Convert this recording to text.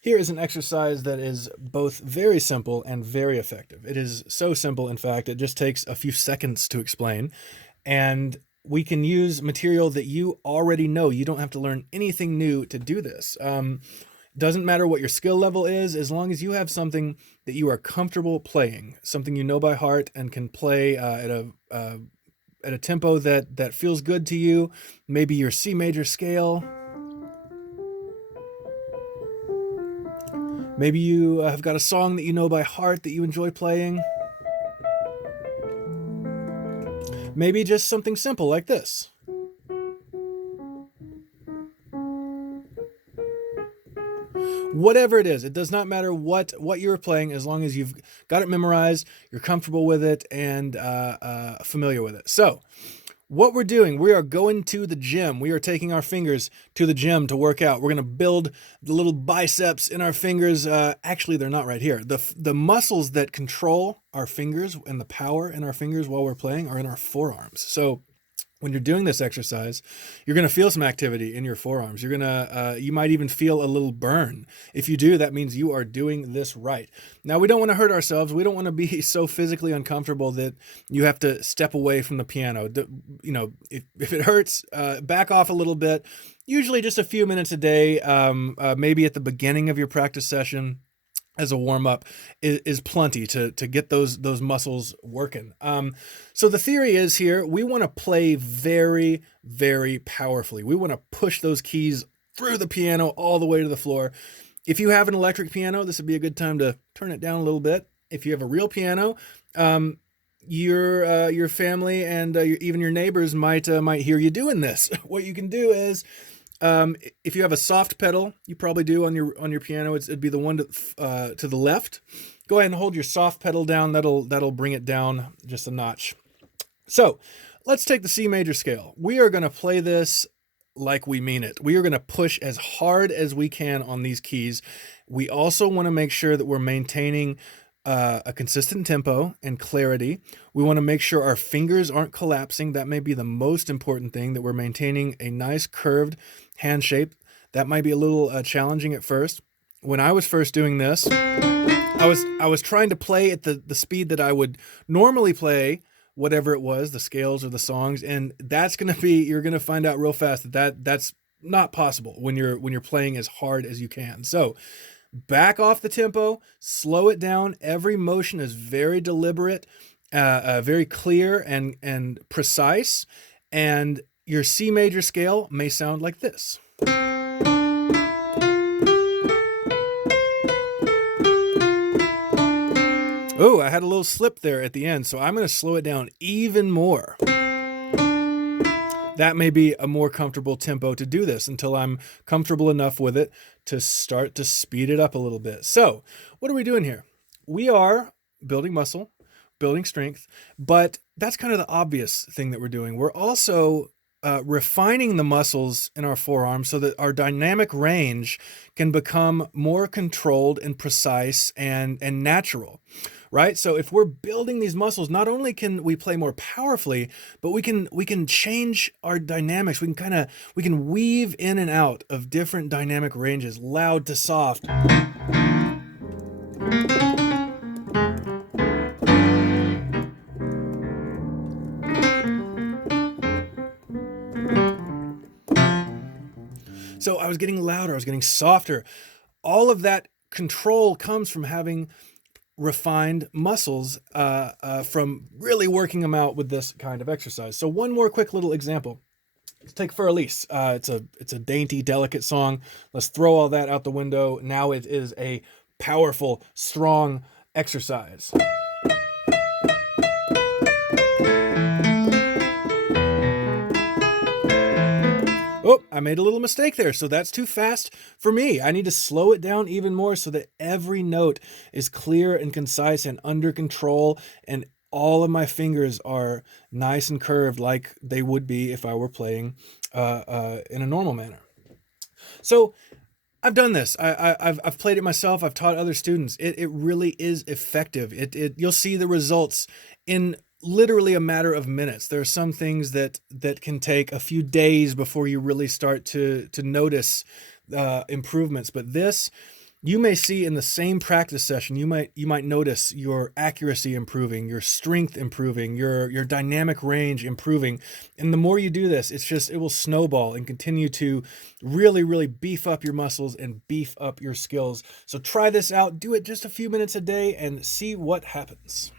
Here is an exercise that is both very simple and very effective. It is so simple, in fact, it just takes a few seconds to explain. And we can use material that you already know. You don't have to learn anything new to do this. Doesn't matter what your skill level is, as long as you have something that you are comfortable playing, something you know by heart and can play at a tempo that feels good to you. Maybe your C major scale. Maybe you have got a song that you know by heart that you enjoy playing. Maybe just something simple like this. Whatever it is, it does not matter what you're playing, as long as you've got it memorized, you're comfortable with it, and familiar with it. So what we're doing, we are going to the gym. We are taking our fingers to the gym to work out. We're going to build the little biceps in our fingers. Actually, they're not right here. The muscles that control our fingers and the power in our fingers while we're playing are in our forearms. So when you're doing this exercise, you're going to feel some activity in your forearms. You might even feel a little burn. If you do, that means you are doing this right. Now, we don't want to hurt ourselves. We don't want to be so physically uncomfortable that you have to step away from the piano. If it hurts, back off a little bit. Usually just a few minutes a day, maybe at the beginning of your practice session, as a warm-up is plenty to get those muscles working. So the theory is here, we want to play very, very powerfully. We want to push those keys through the piano all the way to the floor. If you have an electric piano, this would be a good time to turn it down a little bit. If you have a real piano, your family and even your neighbors might hear you doing this. What you can do is, if you have a soft pedal, you probably do on your piano, it'd be the one to the left. Go ahead and hold your soft pedal down. That'll bring it down just a notch. So let's take the C major scale. We are going to play this like we mean it. We are going to push as hard as we can on these keys. We also want to make sure that we're maintaining a consistent tempo and clarity. We want to make sure our fingers aren't collapsing. That may be the most important thing, that we're maintaining a nice curved hand shape. That might be a little challenging at first. When I was first doing this, I was trying to play at the speed that I would normally play whatever it was, the scales or the songs, and you're going to find out real fast that's not possible when you're playing as hard as you can. So back off the tempo, slow it down. Every motion is very deliberate, very clear and precise. And your C major scale may sound like this. Oh, I had a little slip there at the end, so I'm going to slow it down even more. That may be a more comfortable tempo to do this until I'm comfortable enough with it to start to speed it up a little bit. So what are we doing here? We are building muscle, building strength, but that's kind of the obvious thing that we're doing. We're also refining the muscles in our forearms so that our dynamic range can become more controlled and precise and natural. Right? So if we're building these muscles, not only can we play more powerfully, but we can change our dynamics. We can weave in and out of different dynamic ranges, loud to soft. So I was getting louder, I was getting softer. All of that control comes from having refined muscles, from really working them out with this kind of exercise. So one more quick little example. Let's take For Elise. It's a dainty, delicate song. Let's throw all that out the window. Now it is a powerful, strong exercise. Oh, I made a little mistake there, so that's too fast for me. I need to slow it down even more so that every note is clear and concise and under control, and all of my fingers are nice and curved like they would be if I were playing in a normal manner. So I've done this. I've played it myself. I've taught other students. It really is effective. You'll see the results in literally a matter of minutes. There are some things that can take a few days before you really start to notice improvements. But this, you may see in the same practice session, you might notice your accuracy improving, your strength improving, your dynamic range improving. And the more you do this, it will snowball and continue to really, really beef up your muscles and beef up your skills. So try this out, do it just a few minutes a day and see what happens.